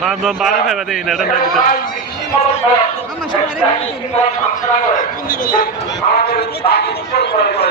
মাম মাম বারে ফেবা দেই দিতে আমার সবারে আমাদের বাকি করে